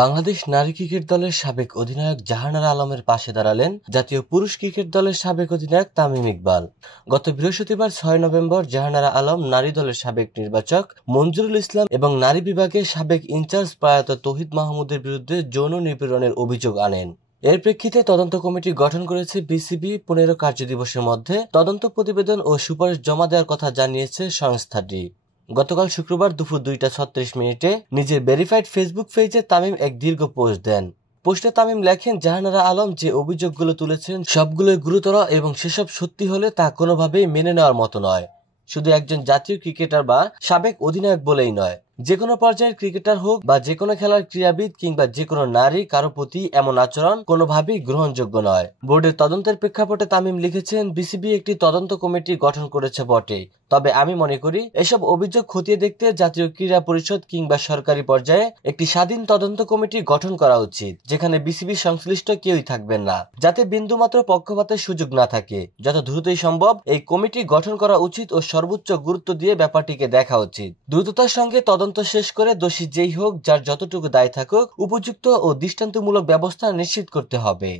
বাংলাদেশ নারী ক্রিকেট দলের সাবেক অধিনায়ক জাহানারা আলমের পাশে দাঁড়ালেন জাতীয় পুরুষ ক্রিকেট দলের সাবেক অধিনায়ক তামিম ইকবাল। গত বৃহস্পতিবার 6 নভেম্বর জাহানারা আলম নারী দলের সাবেক নির্বাচক মঞ্জুরুল ইসলাম এবং নারী বিভাগের সাবেক ইনচার্জ প্রয়াত তৌহিদ মাহমুদের বিরুদ্ধে যৌন নিপীড়নের অভিযোগ আনেন। এর প্রেক্ষিতে তদন্ত কমিটি গঠন করেছে বিসিবি। 15 কার্যদিবসের মধ্যে তদন্ত প্রতিবেদন ও সুপারিশ জমা দেওয়ার কথা জানিয়েছে সংস্থাটি। গতকাল শুক্রবার দুপুর 2টা 36 মিনিটে নিজের ভেরিফাইড ফেসবুক পেজে তামিম এক দীর্ঘ পোস্ট দেন। পোস্টে তামিম লেখেন, জাহানারা আলম যে অভিযোগগুলো তুলেছেন সবগুলোই গুরুতর এবং সেসব সত্যি হলে তা কোনোভাবেই মেনে নেওয়ার মতো নয়। শুধু একজন জাতীয় ক্রিকেটার বা সাবেক অধিনায়ক বলেই নয়, যে কোনো পর্যায়ের ক্রিকেটার হোক বা যে কোনো খেলার ক্রীড়াবিদ কিংবা যে কোনো নারী কারো প্রতি এমন আচরণ কোনোভাবেই গ্রহণযোগ্য নয়। বোর্ডের তদন্তের প্রেক্ষাপটে তামিম লিখেছেন, বিসিবি একটি তদন্ত কমিটি গঠন করেছে বটে, তবে আমি মনে করি এসব অভিযোগ খতিয়ে দেখতে জাতীয় ক্রীড়া পরিষদ কিংবা সরকারি পর্যায়ে একটি স্বাধীন তদন্ত কমিটি গঠন করা উচিত, যেখানে বিসিবি সংশ্লিষ্ট কেউই থাকবেন না, যাতে বিন্দুমাত্র পক্ষপাতের সুযোগ না থাকে। যত দ্রুতই সম্ভব এই কমিটি গঠন করা উচিত ও সর্বোচ্চ গুরুত্ব দিয়ে ব্যাপারটিকে দেখা উচিত। দ্রুততার সঙ্গে তদন্ত শেষ করে দোষী যেই হোক, যার যতটুকু দায় থাকুক, উপযুক্ত ও দৃষ্টান্তমূলক ব্যবস্থা নিশ্চিত করতে হবে।